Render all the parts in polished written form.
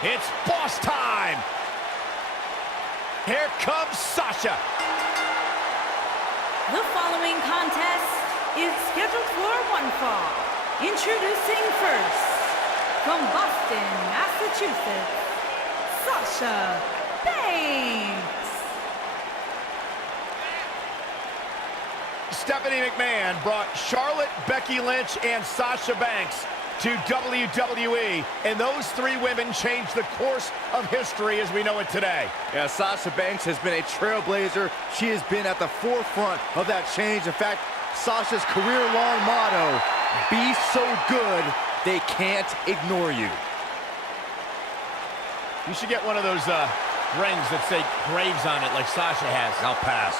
It's boss time. Here comes Sasha. The following contest is scheduled for one fall. Introducing first, from Boston, Massachusetts, Sasha Banks. Stephanie McMahon brought Charlotte, Becky Lynch, and Sasha Banks to WWE, and those three women changed the course of history as we know it today. Yeah, Sasha Banks has been a trailblazer. She has been at the forefront of that change. In fact, Sasha's career-long motto, be so good, they can't ignore you. You should get one of those rings that say Graves on it like Sasha has. I'll pass.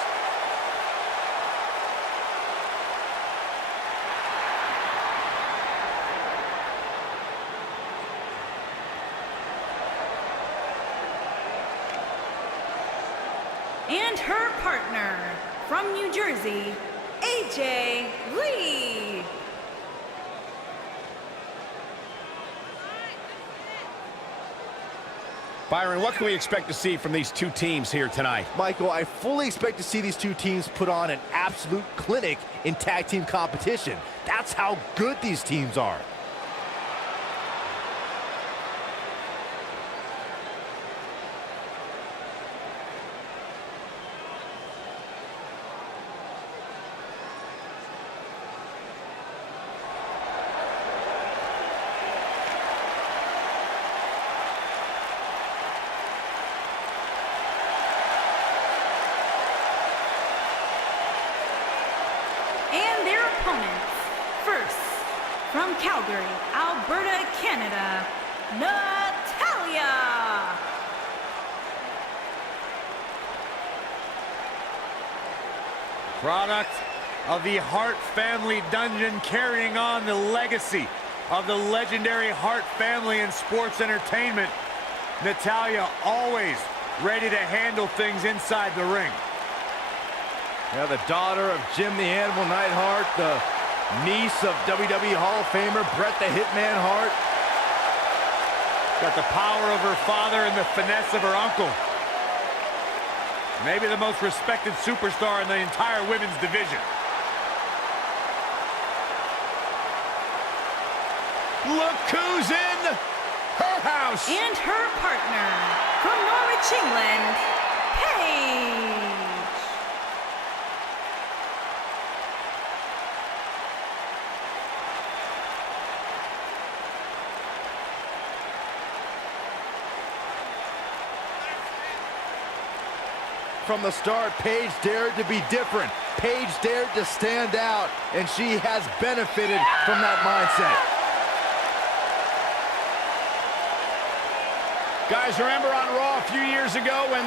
And her partner, from New Jersey, AJ Lee. Byron, what can we expect to see from these two teams here tonight? Michael, I fully expect to see these two teams put on an absolute clinic in tag team competition. That's how good these teams are. And their opponents, first, from Calgary, Alberta, Canada, Natalya. Product of the Hart family dungeon, carrying on the legacy of the legendary Hart family in sports entertainment. Natalya always ready to handle things inside the ring. Yeah, the daughter of Jim the Animal Neidhart, the niece of WWE Hall of Famer Bret the Hitman Hart. Got the power of her father and the finesse of her uncle. Maybe the most respected superstar in the entire women's division. Look who's in her house. And her partner, from Norwich, England, Paige. From the start, Paige dared to be different. Paige dared to stand out, and she has benefited from that mindset. Guys, remember on Raw a few years ago when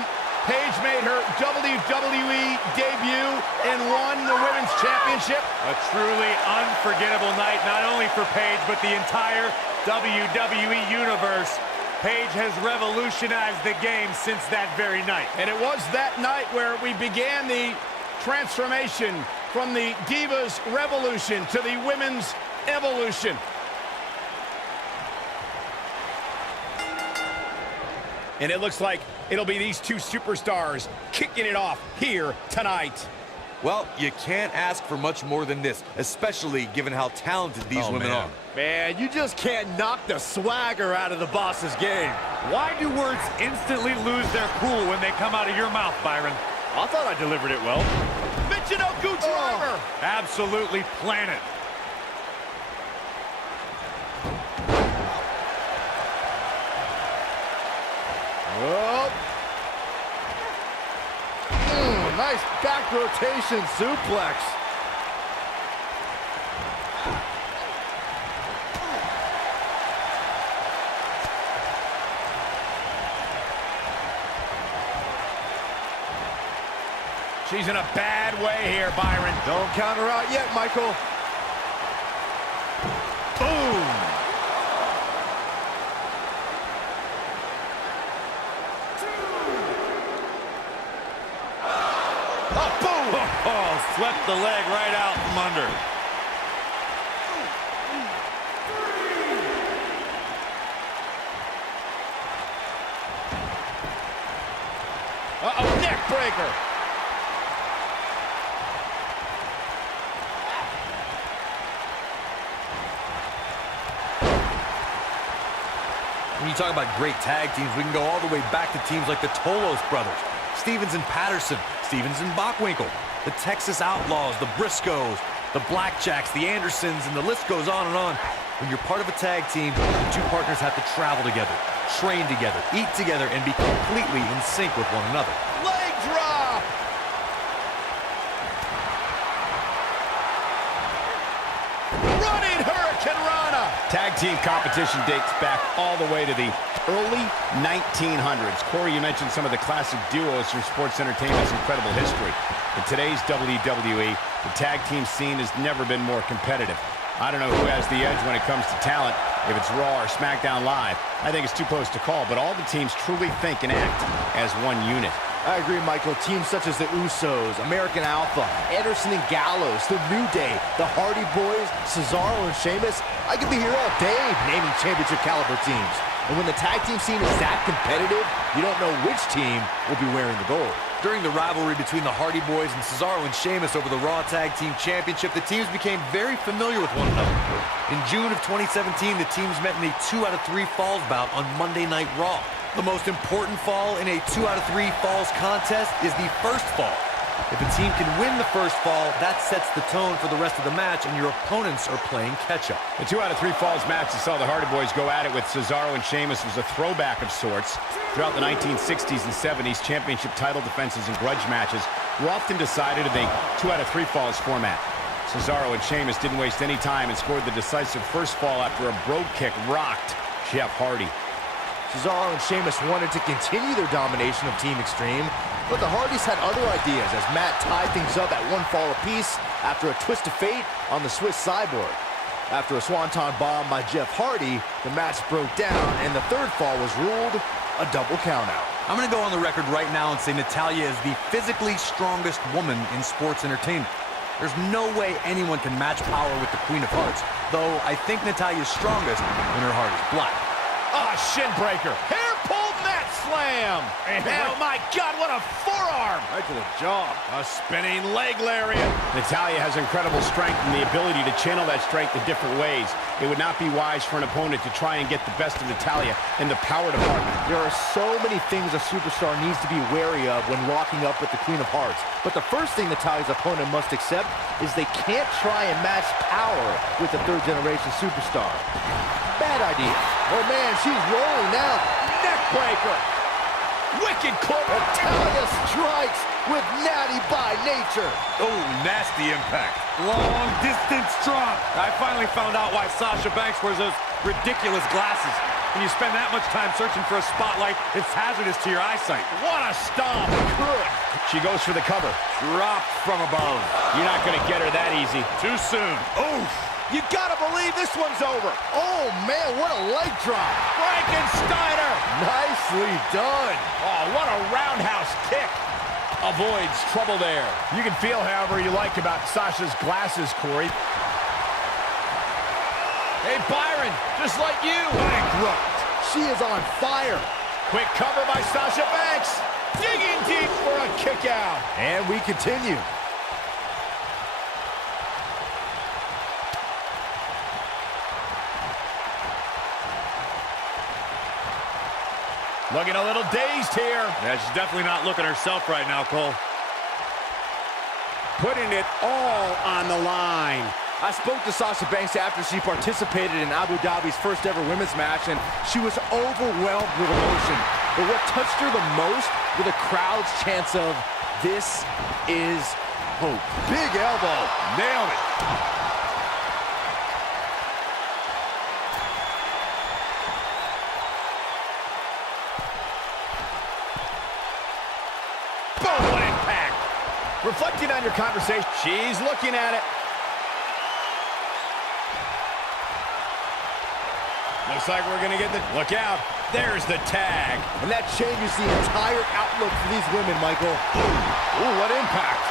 Paige made her WWE debut and won the Women's Championship? A truly unforgettable night, not only for Paige, but the entire WWE Universe. Paige has revolutionized the game since that very night. And it was that night where we began the transformation from the Divas Revolution to the Women's Evolution. And it looks like it'll be these two superstars kicking it off here tonight. Well, you can't ask for much more than this, especially given how talented these women are. Man, you just can't knock the swagger out of the boss's game. Why do words instantly lose their cool when they come out of your mouth, Byron? I thought I delivered it well. Michinoku driver. Absolutely planet. Oh. Nice back rotation suplex. She's in a bad way here, Byron. Don't count her out yet, Michael. Boom! Oh, boom! Oh, swept the leg right out from under. breaker. When you talk about great tag teams, we can go all the way back to teams like the Tolos brothers, Stevens and Patterson, Stevens and Bockwinkel, the Texas Outlaws, the Briscoes, the Blackjacks, the Andersons, and the list goes on and on. When you're part of a tag team, the two partners have to travel together, train together, eat together, and be completely in sync with one another. Leg drop! Running Hurricane Rana! Tag team competition dates back all the way to the early 1900s. Corey, you mentioned some of the classic duos from sports entertainment's incredible history. In today's WWE, the tag team scene has never been more competitive. I don't know who has the edge when it comes to talent, if it's Raw or SmackDown Live. I think it's too close to call, but all the teams truly think and act as one unit. I agree, Michael. Teams such as the Usos, American Alpha, Anderson and Gallows, The New Day, the Hardy Boys, Cesaro and Sheamus. I could be here all day naming championship caliber teams. And when the tag team scene is that competitive, you don't know which team will be wearing the gold. During the rivalry between the Hardy Boys and Cesaro and Sheamus over the Raw Tag Team Championship, the teams became very familiar with one another. In June of 2017, the teams met in a 2 out of 3 falls bout on Monday Night Raw. The most important fall in a 2 out of 3 falls contest is the first fall. If a team can win the first fall, that sets the tone for the rest of the match, and your opponents are playing catch-up. The 2 out of 3 falls match that saw the Hardy Boys go at it with Cesaro and Sheamus was a throwback of sorts. Throughout the 1960s and 70s, championship title defenses and grudge matches were often decided in the 2 out of 3 falls format. Cesaro and Sheamus didn't waste any time and scored the decisive first fall after a brogue kick rocked Jeff Hardy. Cesaro and Sheamus wanted to continue their domination of Team Extreme, but the Hardys had other ideas as Matt tied things up at 1 fall apiece after a twist of fate on the Swiss Cyborg. After a swanton bomb by Jeff Hardy, the match broke down and the third fall was ruled a double countout. I'm going to go on the record right now and say Natalya is the physically strongest woman in sports entertainment. There's no way anyone can match power with the Queen of Hearts, though I think Natalya's strongest when her heart is black. Ah, shin breaker. Hair pull mat slam. Oh my God, what a forearm. Right to the jaw. A spinning leg lariat. Natalya has incredible strength and the ability to channel that strength in different ways. It would not be wise for an opponent to try and get the best of Natalya in the power department. There are so many things a superstar needs to be wary of when locking up with the Queen of Hearts. But the first thing Natalya's opponent must accept is they can't try and match power with the third-generation superstar. Bad idea. Oh man, she's rolling now. Neck breaker. Wicked corner. Natalya strikes with natty by nature. Oh, nasty impact. Long distance drop. I finally found out why Sasha Banks wears those ridiculous glasses. When you spend that much time searching for a spotlight, it's hazardous to your eyesight. What a stomp. Good. She goes for the cover. Dropped from above. You're not going to get her that easy. Too soon. Oof. You gotta believe this one's over. Oh man, what a leg drop. Frankensteiner. Nicely done. Oh, what a roundhouse kick. Avoids trouble there. You can feel however you like about Sasha's glasses, Corey. Hey, Byron, just like you. Bankrupt. She is on fire. Quick cover by Sasha Banks. Digging deep for a kick out. And we continue. Looking a little dazed here. Yeah, she's definitely not looking herself right now, Cole. Putting it all on the line. I spoke to Sasha Banks after she participated in Abu Dhabi's first ever women's match, and she was overwhelmed with emotion. But what touched her the most were the crowd's chants of, "This is hope." Big elbow. Nailed it. Boom, what impact. Reflecting on your conversation, she's looking at it. Looks like we're going to get the... Look out. There's the tag. And that changes the entire outlook for these women, Michael. Ooh, what impact.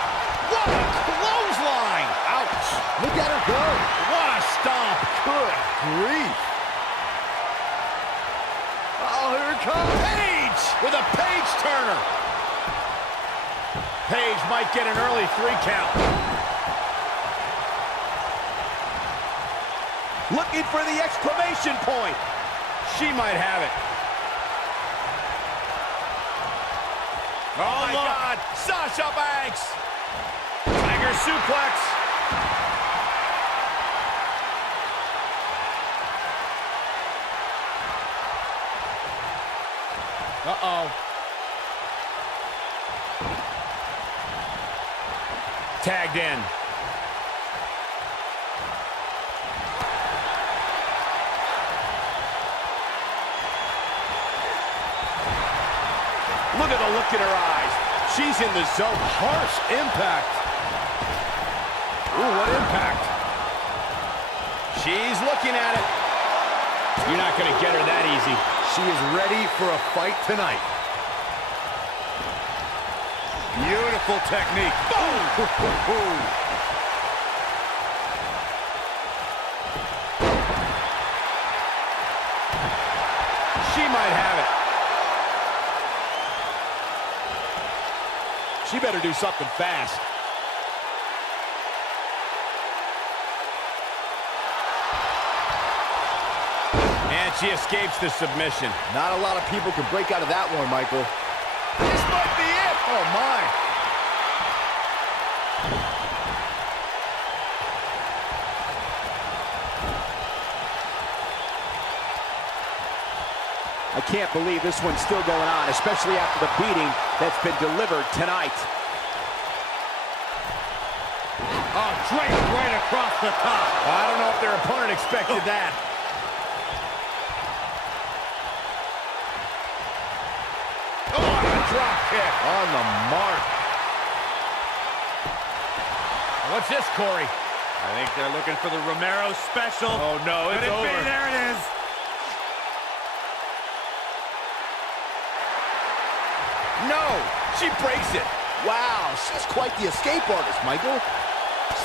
What a clothesline. Ouch. Look at her go. What a stomp. Good grief. Oh, here it comes. Paige with a page turner. Paige might get an early 3 count. Looking for the exclamation point. She might have it. Oh my God, Sasha Banks. Tiger suplex. Uh-oh. Tagged in. Look at the look in her eyes. She's in the zone. Harsh impact. Ooh, what impact. She's looking at it. You're not going to get her that easy. She is ready for a fight tonight. Beautiful technique. Boom! She might have it. She better do something fast. And she escapes the submission. Not a lot of people can break out of that one, Michael. This might be it. Oh, my. I can't believe this one's still going on, especially after the beating that's been delivered tonight. Oh, draped right across the top. Well, I don't know if their opponent expected that. Oh, a drop kick. On the mark. What's this, Corey? I think they're looking for the Romero special. Oh, no, it's over. There it is. No, she breaks it. Wow, she's quite the escape artist, Michael.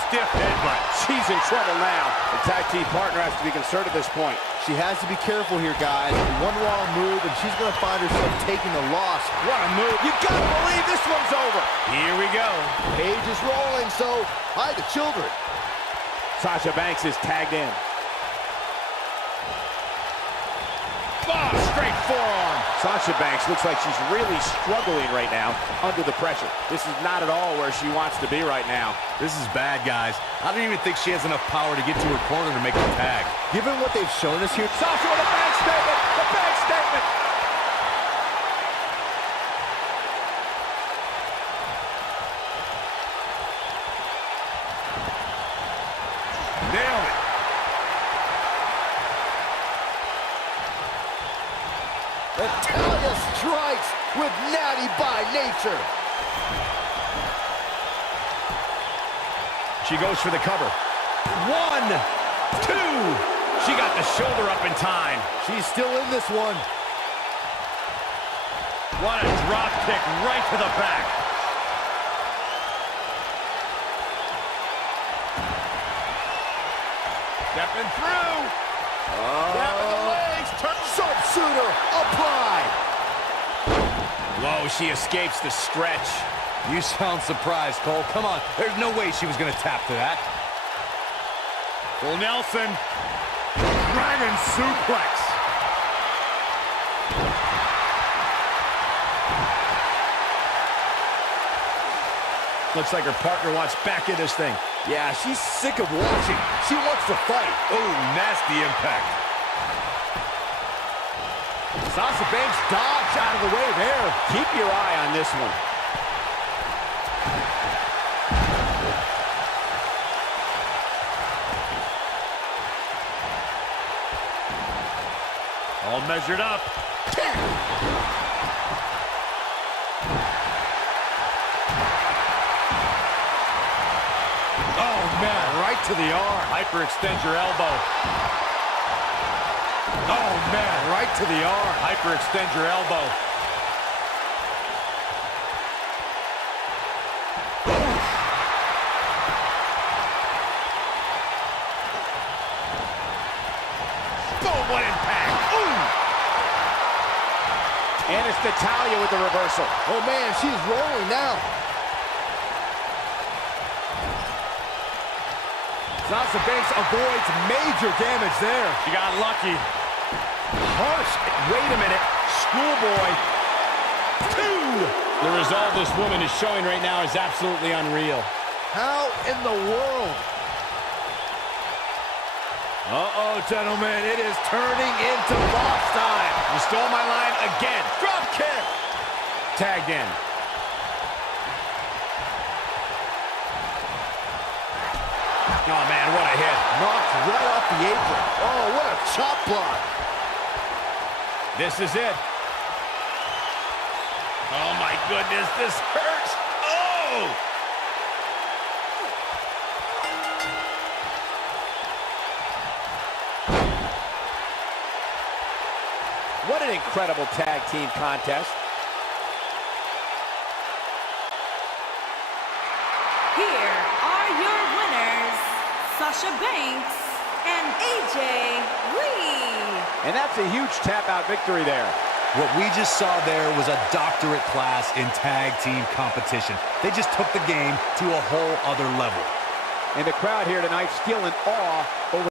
Stiff headbutt. She's in trouble now. The tag team partner has to be concerned at this point. She has to be careful here, guys. One wrong move, and she's going to find herself taking the loss. What a move. You gotta believe this one's over. Here we go. Paige is rolling, so hi to children. Sasha Banks is tagged in. Oh, straight forearm. Sasha Banks looks like she's really struggling right now under the pressure. This is not at all where she wants to be right now. This is bad, guys. I don't even think she has enough power to get to her corner to make the tag. Given what they've shown us here, Sasha with a bank statement. The bank statement. Nailed it. Natalya strikes with natty by nature. She goes for the cover. 1, 2. She got the shoulder up in time. She's still in this one. What a drop kick right to the back. Stepping through. Grabbing the legs. Sharpshooter applied. Whoa, she escapes the stretch. You sound surprised, Cole. Come on. There's no way she was going to tap to that. Full Nelson. Dragon suplex. Looks like her partner wants back in this thing. Yeah, she's sick of watching. She wants to fight. Oh, nasty impact. Sasha Banks dodged out of the way there. Keep your eye on this one. All measured up. Oh, man, right to the arm. Hyperextend your elbow. Oh, man, right to the arm. Hyperextend your elbow. Boom, what impact. Ooh. And it's Natalya with the reversal. Oh, man, she's rolling now. Sasha Banks avoids major damage there. She got lucky. Harsh. Wait a minute. Schoolboy. 2. The resolve this woman is showing right now is absolutely unreal. How in the world? Uh-oh, gentlemen. It is turning into boss time. You stole my line again. Drop kick. Tagged in. Oh, man, what a hit. Knocked right off the apron. Oh, what a chop block. This is it. Oh, my goodness, this hurts. Oh! What an incredible tag team contest. Here are your winners, Sasha Banks and AJ Lee. And that's a huge tap-out victory there. What we just saw there was a doctorate class in tag team competition. They just took the game to a whole other level. And the crowd here tonight still in awe over